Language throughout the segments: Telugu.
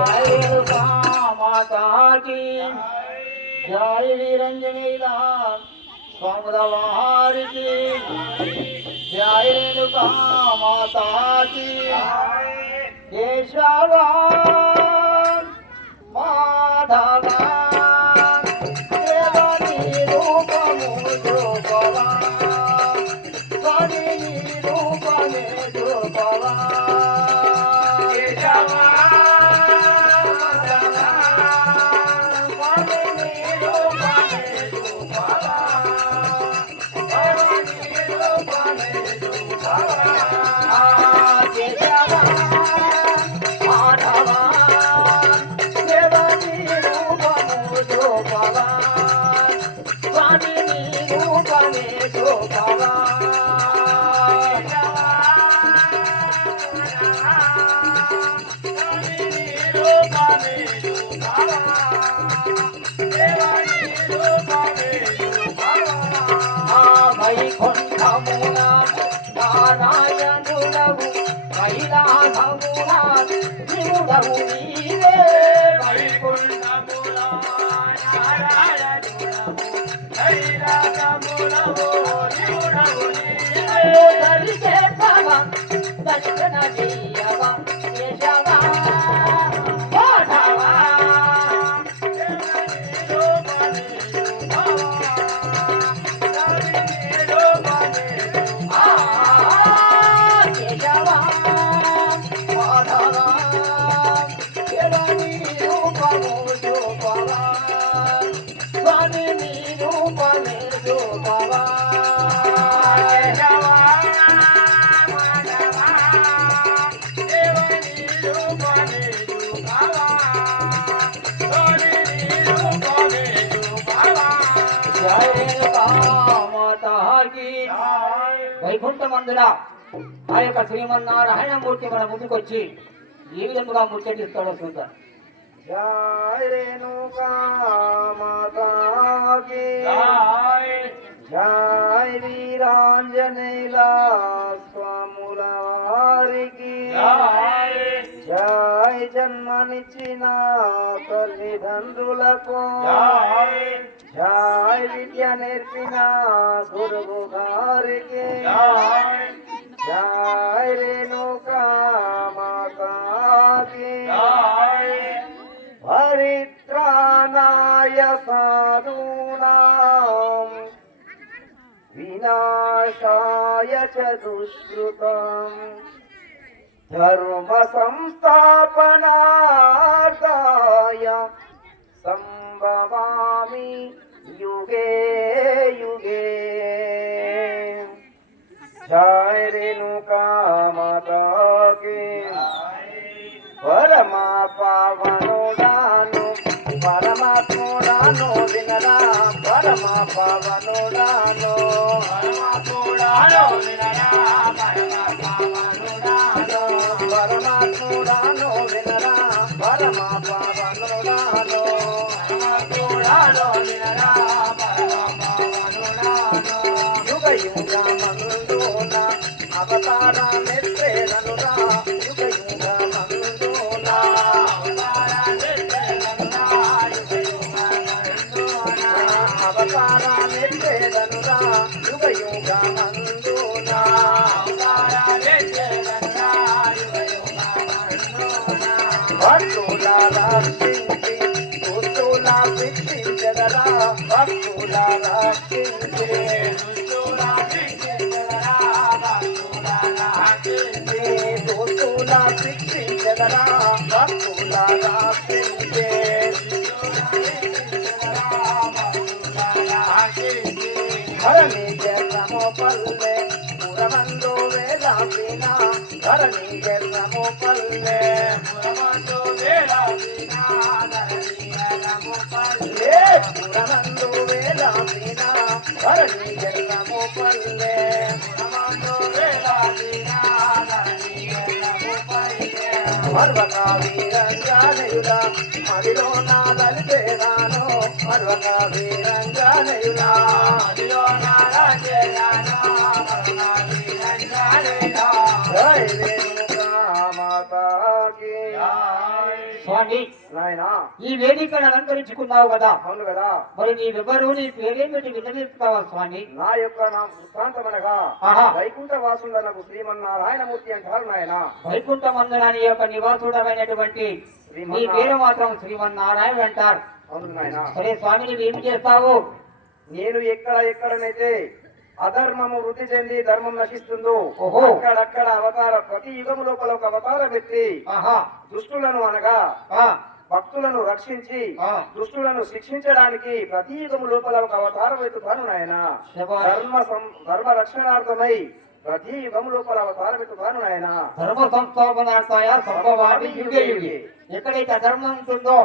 जय रेणुका माता की जय निरंजनी लाल स्वामी की जय रेणुका माता की केशव माधव देवनी रूपमु रूपवा स्वामी रूपमे रूपवा केशव నారాయణుడవు కైలాసమున శివుడవు నీవే వైకుంఠమున నారాయణుడవు కైలాసమునవు శివుడవు నీవే దర్శన దర్శన చేయవ కేశవ మాధవ వైకుంఠమందున ఆ యొక్క శ్రీమన్నారాయణమూర్తి మన ముందుకొచ్చి ఏ విధముగా ముచ్చటిస్తాడో చూద్దాం. జయ రేణుకా మాతా కీ జయ వీరాంజనేయుల స్వాముల వారికి జయ జన్మనిచ్చిన తల్లిదండ్రులకు జయ విద్య నేర్పిన గురువు గారికి జయ రేణుకా మాతా కీ పరిత్రాణాయ సాధూనాం వినాశాయ చ దుష్కృతం ధర్మ సంస్థాపనార్థాయ సంభవామి యుగే యుగే. జయ రేణుకా మాతా కీ పరమా పావనుడాను పరమాత్ముడాను వినరా పరమా పావనుడాను పరమాత్ముడాను వినరా పరమాత్ముడాను వినరా పరమా పావనుడాను పరమాత్ముడాను వినరా పరమా పావనుడాను యుగ యుగ మందున అవతార నెత్రేననురా యుగ యుగ అవతారాలెత్తేదనురా యుగ యుగ మందునా భక్తుల రక్షించి దుష్టుల శిక్షించెదరా భక్తుల రక్షించి దుష్టుల శిక్షించెదరా భక్తుల రక్షించే ధరణి జన్మో పల్లె పురమందు వేలాపిన ధరణి జన్మో పల్లె పురమందు వేలాపిన పురమందు వేలాపిన ధరణి జన్మో పల్లె పురమందు వేలాపిన పర్వత వీరంజానయుడా మదిలో నా లలితేరాను పర్వత వీరంజానయుడా మదిలో నా లలితేరాను పర్వత వీరంజానయుడా. జయ రేణుకా మాతా కీ స్వామి నాయనా ఈ వేదికను అలంకరించుకున్నావు కదా, అవును కదా. మరి నీవెవరు, నీ పేరేమిటి విన్నవిస్తావా స్వామి? నా యొక్క నా వృత్తాంతమనగా ఆహా. వైకుంఠ వాసుడనకు శ్రీమన్నారాయణమూర్తి అంటారు నాయన. వైకుంఠ మందిరాని యొక్క నివాసుడమైనటువంటి నీ పేరు మాత్రం శ్రీమన్నారాయణ అంటారు. అవును నాయన. సరే స్వామి, నీవేమి చేస్తావు? నేను ఎక్కడెక్కడనైతే అధర్మము వృద్ధి చెంది ధర్మం నశిస్తుందో ఓహో. అక్కడక్కడ అవతార ప్రతి యుగము లోపల ఒక అవతారం ఎత్తి ఆహా. దుష్టులను అనగా ఆ, భక్తులను రక్షించి ఆ. దుష్టులను శిక్షించడానికి ప్రతి యుగము లోపల ఒక అవతారం ఎత్తుతాను నాయన. శభాష్. ధర్మ రక్షణార్థమై ప్రతి యుగము లోపల అవతారం ఎత్తుతాను నాయన. ధర్మ సంస్థాపనార్థాయ సర్వవాది యుగే యుగే. ఎక్కడైతే అధర్మం ఉంటుందో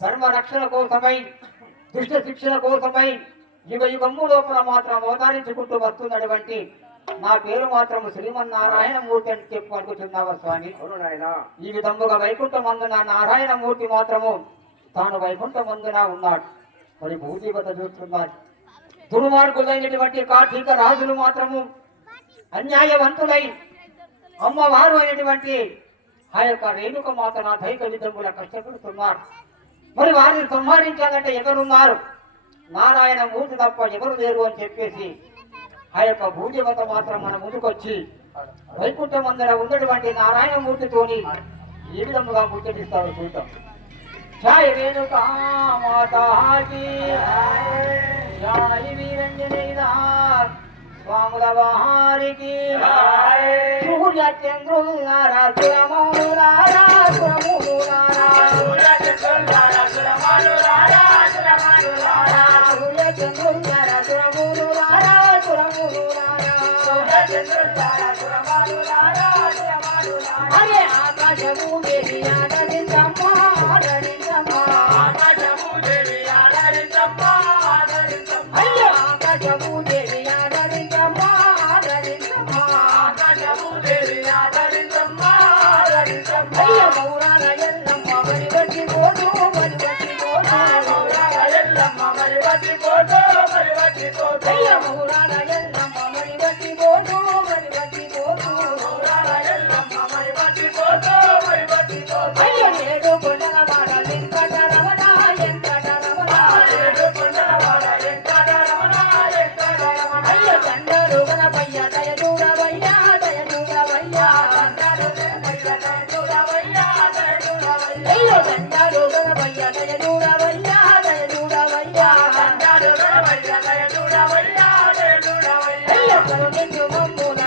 ధర్మ రక్షణ కోసమై, దుష్ట శిక్షణ కోసమై యుగ యుగము లోపల మాత్రం అవతరించుకుంటూ వస్తున్నటువంటి నా పేరు మాత్రం శ్రీమన్నారాయణ మూర్తి అని చెప్పు అనుకుంటున్నావా స్వామి? అవును నాయన. ఈ విధముగా వైకుంఠమందున నారాయణమూర్తి మాత్రము తాను వైకుంఠమందున ఉన్నాడు. మరి భూదేవత చూస్తున్నారు. దుర్మార్గులైనటువంటి కార్తీక రాజులు మాత్రము అన్యాయవంతులై అమ్మవారు అయినటువంటి ఆ యొక్క రేణుక మాత దైక విధముల కష్టపడుతున్నారు. మరి వారిని సంహరించాలంటే ఎవరున్నారు? నారాయణ మూర్తి తప్ప ఎవరు లేరు అని చెప్పేసి ఆ యొక్క భూదేవత మాత్రం మన ముందుకొచ్చి వైకుంఠమందున ఉన్నటువంటి నారాయణ మూర్తితోని ఏ విధముగా ముచ్చటిస్తారో చూద్దాం. జయ రేణుకా మాతాకి, జయ వీరంజనేయనాథ్ స్వాముల వారికి, సూర్య చంద్రులారా సురమౌనులారా సురములారా, సూర్య చంద్రులారా సురమౌనులారా సురములారా, సూర్య చంద్రులారా సురములారా సురములారా, సూర్య చంద్రులారా సురమౌనులారా సురములారా. అరే ఆకాశము దేవి ఆదరించమ్మా ఆదరించమ్మా, ఆకాశము దేవి ఆదరించమ్మా ఆదరించమ్మా, అయ్యో ఆకాశము దేవి ఆదరించమ్మా ఆదరించమ్మా, ఆకాశము దేవి ఆదరించమ్మా ఆదరించమ్మా. అయ్యో మౌరాల ఎల్లమ్మ మరి వచ్చి పోదు మరి వచ్చి పోదు, మౌరాల ఎల్లమ్మ మరి వచ్చి పోదు మరి వచ్చి పోదు, అయ్యో మౌరాల ఎల్లమ్మ మరి వచ్చి పోదు మరి వచ్చి పోదు, మౌరాల ఎల్లమ్మ మరి వచ్చి పోదు మరి వచ్చి పోదు. అయ్యో ఏడు కొండల వాడ వెంకటరమణ వెంకటరమణ, ఏడు కొండల వాడ వెంకటరమణ వెంకటరమణ, అయ్యో దండలు గణపయ్య దయ చూడవయ్యా దయ చూడవయ్యా, దండలు గణపయ్య దయ చూడవయ్యా దయ చూడవయ్యా, అయ్యో దండలు గణపయ్య దయ చూడవయ్యా దయ చూడవయ్యా, దండలు గణపయ్య దయ చూడవయ్యా దయ చూడవయ్యా, అయ్యో కరుణించు మమ్ముల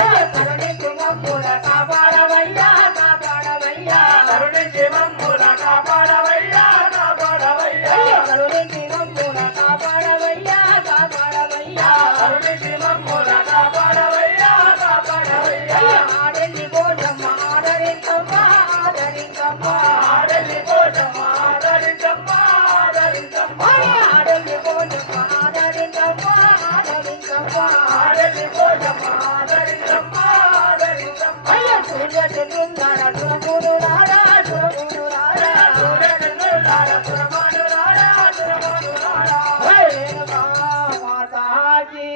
అయ్యో కరుణించు మమ్ముల కాపాడవయ్యా కాపాడవయ్యా, కరుణించు మమ్ముల కాపాడవయ్యా కాపాడవయ్యా, అయ్యో కరుణించు మమ్ముల కాపాడవయ్యా కాపాడవయ్యా, కరుణించు మమ్ముల కాపాడవయ్యా కాపాడవయ్యా. ఆడెల్లి పోషమ్మ ఆదరించమ్మ ఆదరించమ్మ, ఆడెల్లి పోషమ్మ ఆదరించమ్మ ఆదరించమ్మ, ఆడెల్లి పోషమ్మ ఆదరించమ్మ ఆదరించమ్మ, ఆడెల్లి పోషమ్మ ఆదరించమ్మ ఆదరించమ్మ. అయ్యో సూర్య చంద్రులారా సురములారా సురములారా, సూర్య చంద్రులారా సురములారా సురములారా, రేణుకా మాతాకి,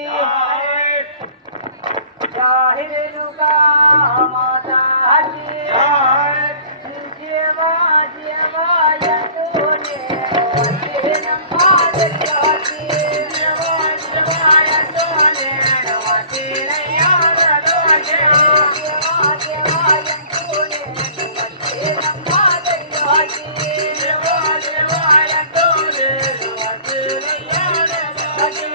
జయ రేణుకా మాతాకి, జయమా జయమాయంతోనే వందేనమ్మా జగతి, జయమా జయమాయంతోనే వందేనయ్యా జగతి, జయమా జయమాయంతోనే వందేనమ్మా జగతి, జయమా జయమాయంతోనే వందేనయ్యా జగతి,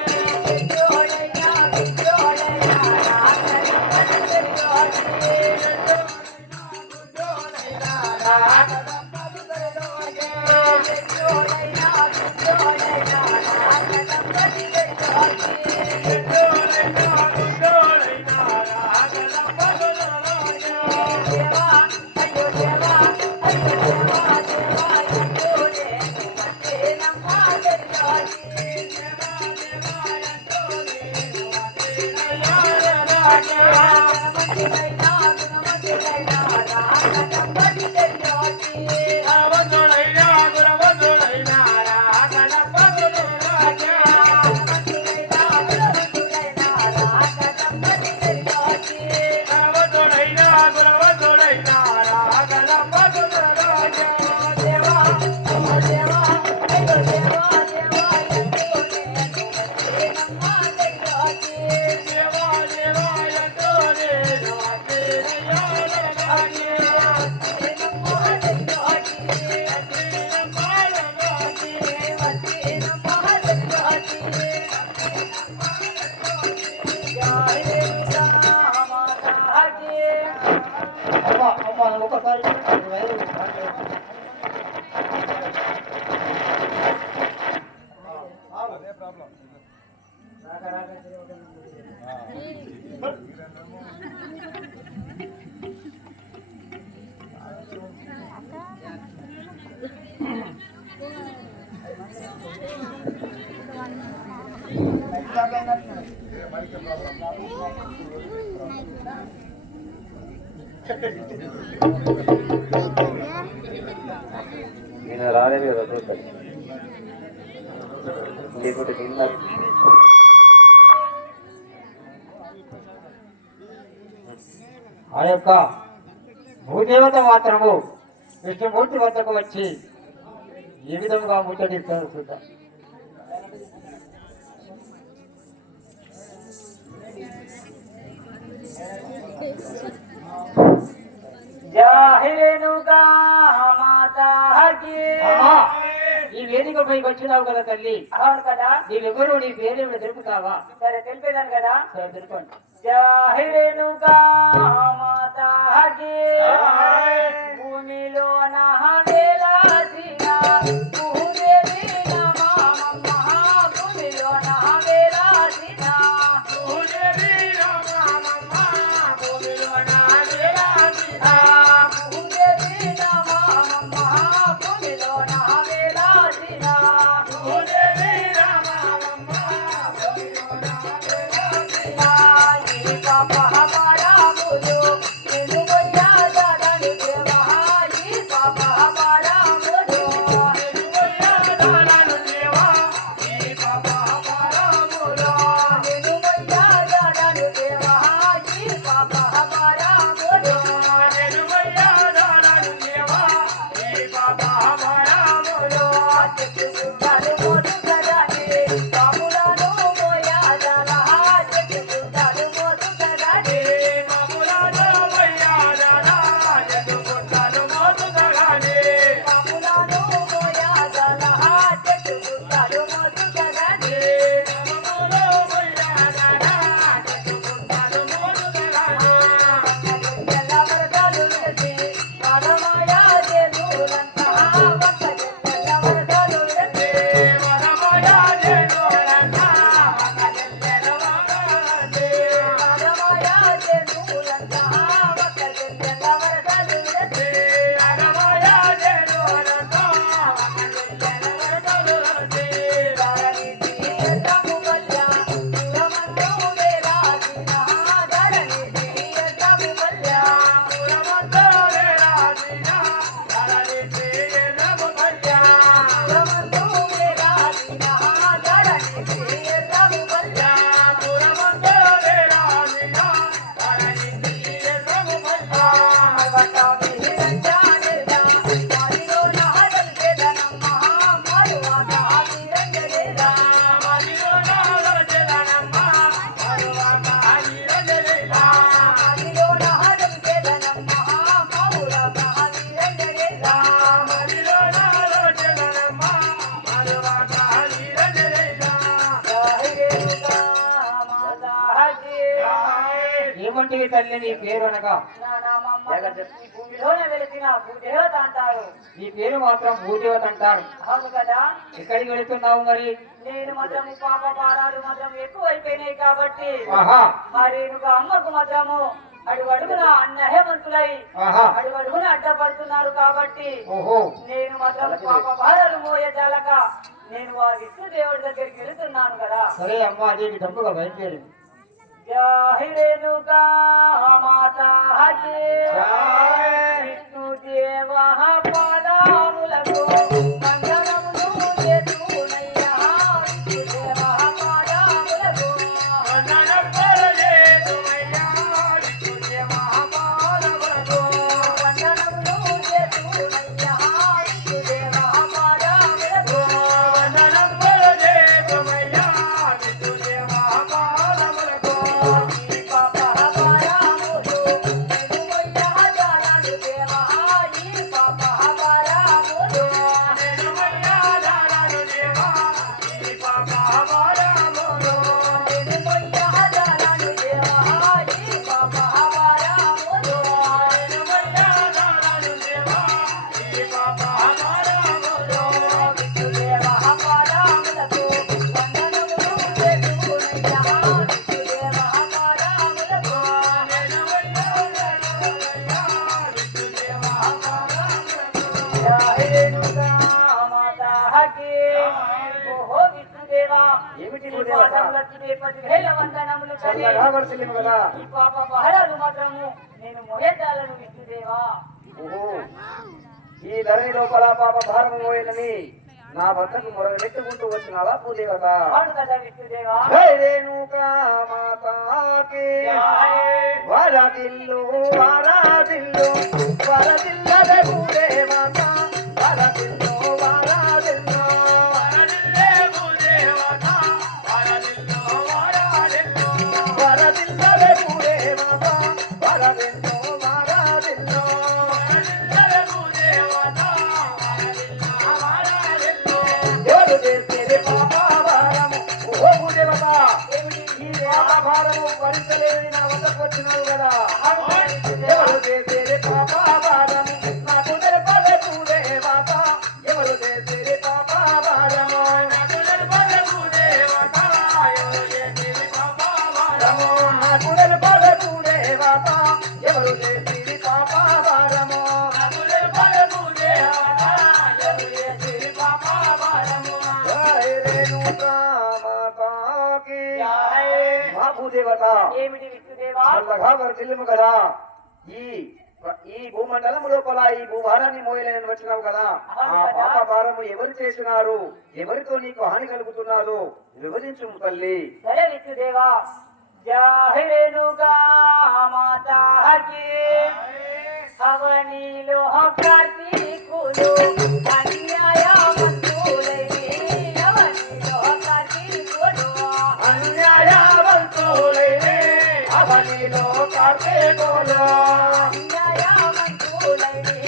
జోడయ్యా జోడయ్యా నేను రాలేదు కదా చూస్తాను లేకుంటే నిన్న ఆ యొక్క భూదేవత మాత్రము విష్ణుమూర్తి వద్దకు వచ్చి ఏ విధంగా ముచ్చటిస్తారు చూద్దాం. జాహిరేనుగా మాతాకి అమ్మా, ఈ వేదికపై వచ్చినావు కదా తల్లి. అవును కదా. నీవెవరు, నీ పేరేమిటో తెలుపుతావా? సరే తెలిపేదాను కదా. సరే తెలుపండి. జాహిరేనుగా మాతాకి భూమిలో నా వేలాసిన భూదేవి నమః భూమిలో నా వేలాసిన భూదేవి నమః భూమిలో నా వేలాసిన భూదేవి నమః భూమిలో నా వేలాసిన భూదేవి నమః భూమిలో నా వేలాసిన ఈ పాప హమారా బోలో నేను బయ్యా దాదాని దేవా ఈ పాప హమారా బోలో నేను బయ్యా దాదాని దేవా ఈ పాప హమారా బోలో నేను బయ్యా దాదాని దేవా ఈ పాప హమారా బోలో నేను బయ్యా దాదాని దేవా ఈ పాప హమారా బోలో చెట్టుకుంటాను మోటు కదాని బాబులను మోయా దాలా చెట్టుకుంటాను మోటు కదాని బాబులను మోయా దాలా చెట్టుకుంటాను మోటు కదాని బాబులను మోయా దాలా చెట్టుకుంటాను మోటు కదాని బాబులను మోయా దాలా చెట్టుకుంటాను మోటు కదాని తెల్లవరదలు వెలిసి వరమయా దేవులంతా తెల్లవరదలు వెలిసి వరమయా దేవులంతా వరమయా దేవులంతా తెల్లవరదలు వెలిసి వరమయా దేవులంతా తెల్లవరదలు వెలిసి ధరణికి ఎద్దము మల్లా పురమందు వేలాసిన ధరణికి ఎద్దము మల్లా పురమందు వేలాసిన ధరణికి ఎద్దము మల్లా పురమందు వేలాసిన ధరణికి ఎద్దము మల్లా పురమందు వేలాసిన ధరణికి ఎద్దము మల్లా మగటామి రంజానేదా మారిలో నాదల్ చేదనమ్మ మరువాత రంజనేదా మారిలో నాదల్ చేదనమ్మ మరువాత రంజనేదా మారిలో నాదల్ చేదనమ్మ మరువాత రంజనేదా మారిలో నాదల్ చేదనమ్మ మరువాత రంజనేదా జాహిరేగా మాతాకి ఏమంటివి తల్లి నీ పేరు అనగా? నా నామమ్మ ఈ భూమిలోనే వెలిసిన భూదేవత అంటారు. నీ పేరు మాత్రం భూదేవత అంటారు. అవును కదా. ఎక్కడికి వెళుతున్నావు మరి? నేను మాత్రము పాప పారాలు మాత్రం ఎక్కువైపోయినాయి కాబట్టి ఆహా మరి అమ్మకు మాత్రము అడుగడుగున అన్నహేమంతులై ఆహా అడుగడుగున అడ్డపడుతున్నారు కాబట్టి ఓహో నేను మాత్రం పాప భారాలు మోయజాలక నేను వారి విష్ణు దేవుడి దగ్గరికి వెళుతున్నాను కదా. సరే అమ్మా, అదేమి డబ్బుగా బయలుదేరి. జాహిరేనుగా మాతాకి విష్ణు దేవ పాదాములకు వందనములు చేతునయ్యా విష్ణు దేవ పాదాములకు వందనములు చేతునయ్యా విష్ణు దేవ పాదాములకు వందనములు చేతునయ్యా విష్ణు దేవ పాదాములకు వందనములు చేతునయ్యా విష్ణు దేవ పాదాములకు ఈ పాప హమారా బోలో నేను బయ్యా దాదాని దేవా ఈ పాప హమారా జయ రేణుకా మాతాకి. ఓహో విష్ణుదేవా, ఏమిటి ఈ భూదేవత? పాదములకి 10,000 వందనములు తల్లి. చల్లగా వర్తిల్లిము కదా. ఈ పాప పహరాలు మాత్రము నేను మోయజాలను విష్ణుదేవా. ఓహో, ఈ ధరణి లోపల పాప భారము పోయినని నా భర్తకు మొరగెట్టుకుంటూ వచ్చినావా భూదేవత? అవును కదా విష్ణుదేవా. జై రేణుకా మాతాకి. వరదిల్లు వరదిల్లు వరదిల్లదే భూదేవత. వరదిల్లు వరదిల్లు వరదిల్లదే భూదేవత. వరదిల్లు వరదిల్లు ఎవరు చేసేది పాపభారము? ఓ భూదేవత, ఈ పాపభారము భరించలేని నా వద్దకు వచ్చినావు కదా. ఎవరు చేసేది పాపభారము? నాకు తెలపవే భూదేవత. ఎవరు చేసేది పాపభారము? నాకు తెలపవే భూదేవత. ఎవరు చేసేది పాపభారము? నాకు తెలపవే భూదేవత. ఎవరు చేసేది పాపభారము? నాకు తెలపవే భూదేవత. ఎవరు చేసేది పాపభారము? జయ రేణుకా మాతాకి. మా భూదేవత, ఏమిటి విష్ణుదేవా? చల్లగా వర్ధిల్లుము కదా. ఈ ఈ భూమండలం లోపల ఈ భూభారాన్ని మోయలేని వచ్చినావు కదా. ఆ పాప భారము ఎవరు చేసినారు? ఎవరితో నీకు హాని కలుగుతున్నారు? వివరించు తల్లి. సరే విష్ణుదేవా. జయ రేణుకా మాతాకి. అవనిలో కార్తీకులు అన్యాయవంతులైరి. అవనిలో కార్తీకులు అన్యాయవంతులైరి. అవనిలో కార్తీకులు అన్యాయవంతులైరి.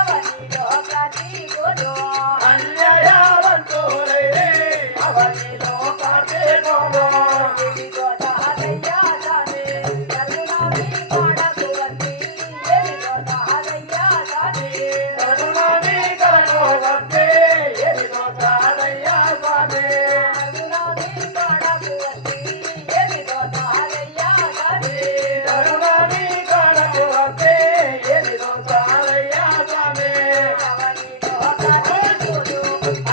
అవనిలో కార్తీకులు అన్యాయవంతులైరి. అవనిలో కార్తీకులు ఎదిగో సహదయ్యా స్వామి, కరుణామి పాడకువంతి. ఎదిగో సహదయ్యా స్వామి, కరుణాని కరుణవతే. ఎదిగో సారయ్యా స్వామి. కరుణామి పాడకువంతి. ఎదిగో సహదయ్యా స్వామి, కరుణాని కరుణవతే. ఎదిగో సారయ్యా స్వామి. అవనిలో కార్తీకులు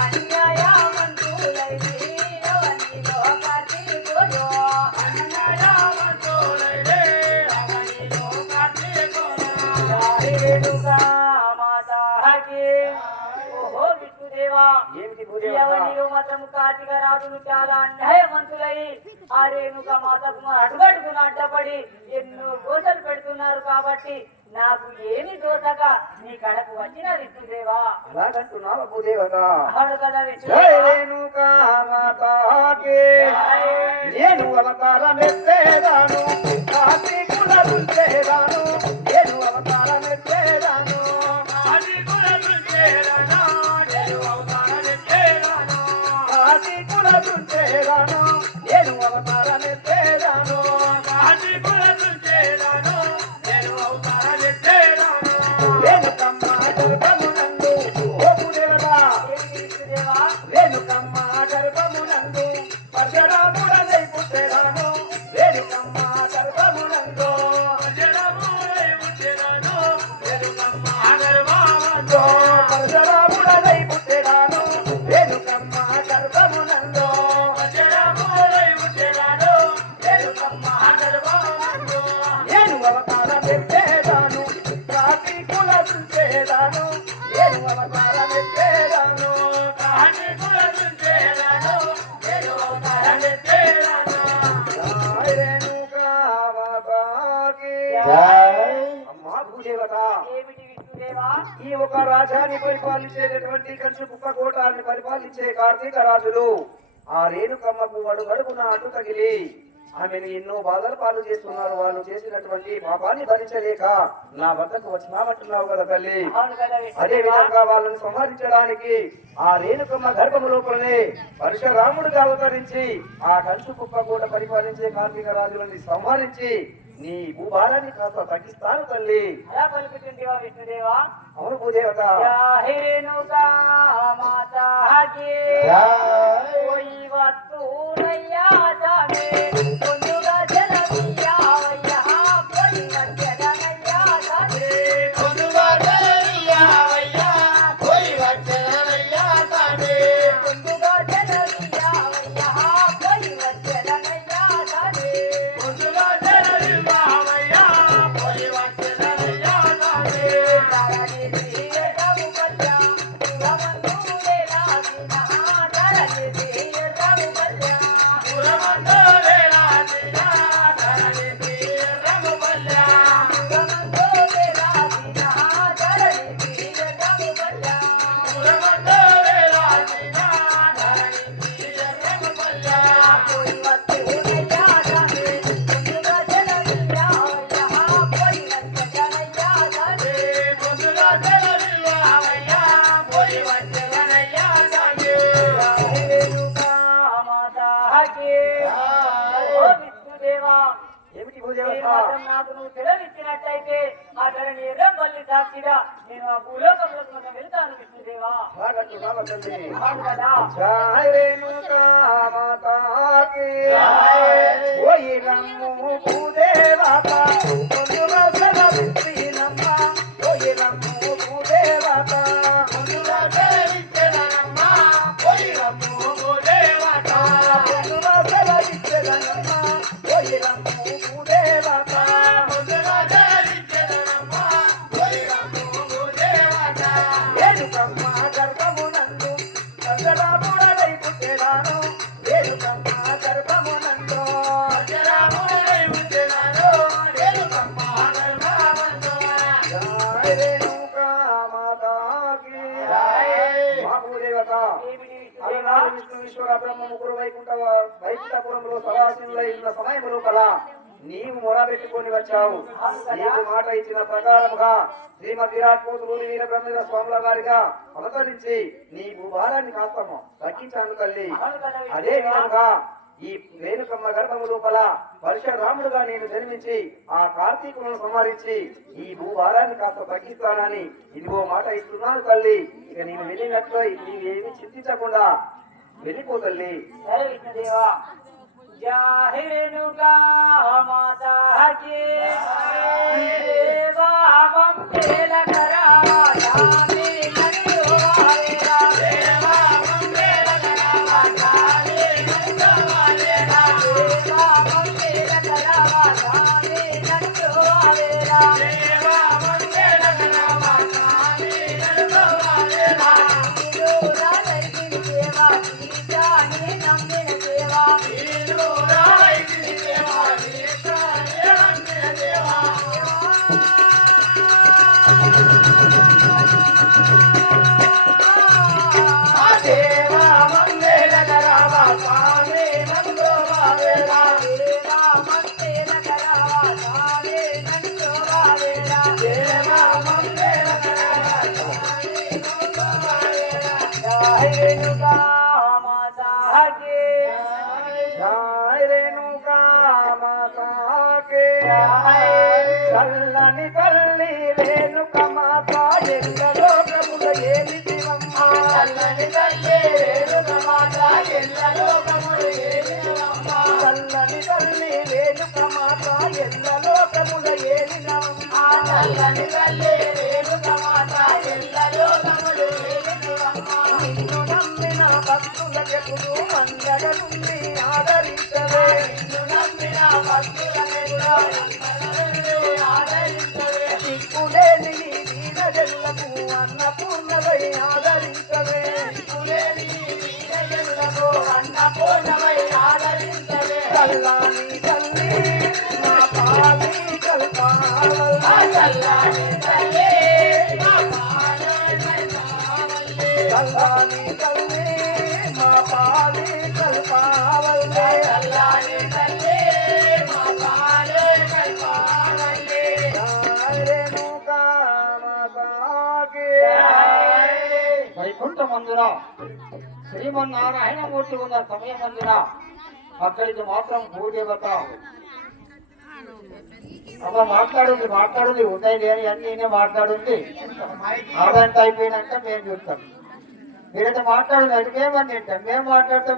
అన్యాయవంతులైరి. అవనిలో కార్తీకులు అన్యాయవంతులైరి. అవనిలో కార్తీకులు జయ రేణుకా మాతాకి. ఓహో విష్ణుదేవా, ఏమిటి భూదేవత? ఎవరిలో మాత్రము కార్తీక రాజులు చాలా అన్యాయవంతులై ఆ రేణుక మాతకు అడుగడుగున అడ్డపడి ఎన్నో దోషలు పెడుతున్నారు. కాబట్టి నాకు ఏమి దోషక నీ కడకు వచ్చిన విష్ణుదేవా. అలాగంటున్నావా భూదేవత? అవును కదా జయ విష్ణుదేవా. రేణుకా మాతాకి. నేను అవతారమెత్తేదాను, కార్తీకుల దుంచేదాను. నేను అవతారమెత్తేదాను, కార్తీకుల దుంచేదాను. నేను అవతారమెత్తేదాను, కార్తీకుల దుంచేదాను. నేను అవతారమెత్తేదాను, కార్తీకుల దుంచేదాను. నేను అవతారమెత్తేదాను. రేణుకమ్మ గర్భమునందు ఓ భూదేవత. ఏమిటి విష్ణుదేవా? రేణుకమ్మ గర్భమునందు పరశురాముడనై పుట్టెదను. రేణుకమ్మ గర్భమునందు పరశురాముడనై పుట్టెదను. రేణుకమ్మ గర్భమునందు పరశురాముడనై పుట్టెదను. రేణుకమ్మ గర్భమునందు పరశురాముడనై పుట్టెదను. రేణుకమ్మ గర్భమునందు నేను అవతారమెత్తేదాను, కార్తీకుల దుంచేదాను. నేను అవతారమెత్తేదాను, కార్తీకుల దుంచేదాను. నేను అవతారమెత్తేదాను. జయ రేణుకా మాతాకి. అమ్మా భూదేవత, ఏమిటి విష్ణుదేవా? ఈ ఒక రాజ్యాన్ని పరిపాలించేటటువంటి కంచు కుక్క కోటాన్ని పరిపాలించే కార్తీక రాజులు ఆ రేణుకమ్మకు అడుగడుగున అడ్డు తగిలి ఆమెను ఎన్నో బాధలు పాలు చేస్తున్నారు. వాళ్ళు చేసినటువంటి పాపాన్ని భరించలేక నా వద్దకు వచ్చినామంటున్నావు కదా తల్లి. అవును కదా అదే విష్ణుదేవా. విధంగా వాళ్ళని సంహరించడానికి ఆ రేణుకమ్మ గర్భము లోపలనే పరశురాముడిగా అవతరించి ఆ కంచు కుక్క కూడా పరిపాలించే కార్తీక రాజులని సంహరించి నీ భూభారాన్ని కాస్త తగ్గిస్తాను తల్లి. అలా పలుకుతుందివా విష్ణుదేవా? అవును భూదేవత. జయ రేణుకా మాతాకి. జయ. ఓయి వత్తులయ్యా స్వామి, ముందుగా జలమియ్యావయ్యా. పోయి వచ్చెదనయ్యా స్వామి, ముందుగా జలమియ్యావయ్యా. రేణుకా మాతాకి ఓ విష్ణుదేవా ఏమిటి ఈ భూదేవత? మాత్రం నాకు నువ్వు సెలవిచ్చినట్టయితే ఆ ధరణి ఎర్రంపల్లి సాక్షిగా నేను ఆ భూలోకంలోకి మనం వెళ్తాను విష్ణుదేవా. భాగత్తు భాగవతండి. అవును కదా. జయ రేణుకా మాతాకి ఓయి రమ్ము భూదేవత ముందుగా సెలవిచ్చినమ్మ ఓయి రమ్ము భూదేవత ముందుగా సెలవిచ్చినమ్మ ఓయి రమ్ము భూదేవత ముందుగా సెలవిచ్చినమ్మ ఓయి రమ్ము భూదేవత ముందుగా సెలవిచ్చినమ్మ ఓయి రమ్ము భూదేవత రేణుకమ్మ గర్భమునందు కందరాముడై పుట్టెడాను రేణుకమ్మ గర్భమునందు కందరాముడై పుట్టెడాను రేణుకమ్మ గర్భమునందు జయ రేణుకా మాతాకి మా భూదేవత ఏమిటి విష్ణుదేవా? అలనాడు విష్ణు ఈశ్వర బ్రహ్మ ముగ్గురు వైకుంఠపురంలో సదాశివులై ఉన్న సమయములో కల నీవు మొరబెట్టుకొని వచ్చావు. నీకు మాట ఇచ్చిన ప్రకారముగా శ్రీమద్ విరాట్ కోతులూరి వీరబ్రహ్మేంద్ర స్వాముల గారిగా అవతరించి నీ భూభారాన్ని కాస్తము తగ్గించాను తల్లి. అదే విధంగా ఈ రేణుకమ్మ గర్భము లోపల పరశురాముడుగా నేను జన్మించి ఆ కార్తీకులను సంహరించి ఈ భూభారాన్ని కాస్త తగ్గిస్తానని ఇదిగో మాట ఇస్తున్నాను తల్లి. ఇక నేను వెళ్ళినట్లు నీవేమి చింతించకుండా వెళ్ళిపో తల్లి. జయ విష్ణుదేవా. జయ రేణుకా మాతాకి దేవా మంగళకరా రామే నందో వారేరా దేవా మంగళకరా రామే నందో వారేరా దేవా మంగళకరా రామే నందో వారేరా దేవా మంగళకరా రామే నందో వారేరా నీలోరా లైతిని దేవా నీచాని నమ్మిన దేవా నీలోరా లైతిని దేవా నీచాని నమ్మిన దేవా దేవా మంగళకరా రామే నందో వారేరా దేవా మంగళకరా రామే నందో వారేరా దేవా మంగళకరా రామే నందో వారేరా జయ రేణుకా మాతాకి జయ రేణుకా మాతాకి చల్లని తల్లి రేణుక మాత ఎల్ల లోకముల ఏమి శివమ్మ చల్లని తల్లి రేణుక మాత ఎల్ల లోకముల ఏమి శివమ్మ చల్లని తల్లి రేణుక మాత ఎల్ల లోకముల ఏమి నమ్మ చల్లని తల్లి రేణుక మాత ఎల్ల లోకముల ఏమి శివమ్మ నిన్ను నమ్మిన భక్తులకెప్పుడు మంగళనుంది ఆదరించవే నిన్ను నమ్మిన భక్తులనెప్పుడూ ఆదరించవే దిక్కులేని నీ దీనజనులకు అన్నపూర్ణవై ఆదరించవే దిక్కులేని వీరయ్యులకు అన్నపూర్ణమై ఆదరించవే చల్లాని తల్లి మా పాలి కల్పావల్లి చల్లని తల్లి మా చల్లాని తల్లి మా పాలి కల్పావల్లి చల్లని తల్లి మా పాలే కల్పావల్లి జయ రేణుకా మాతాకి వైకుంఠమందున శ్రీమన్నారాయణమూర్తి ఉన్న సమయమందున అక్కడికి మాత్రం భూదేవత అమ్మ మాట్లాడుంది ఉన్నాయి లేని అన్ని మాట్లాడుంది. ఆదంతా అయిపోయినాక మేము చూస్తాం. మీరైతే మాట్లాడుంది అడిగేమని మేము మాట్లాడతాం.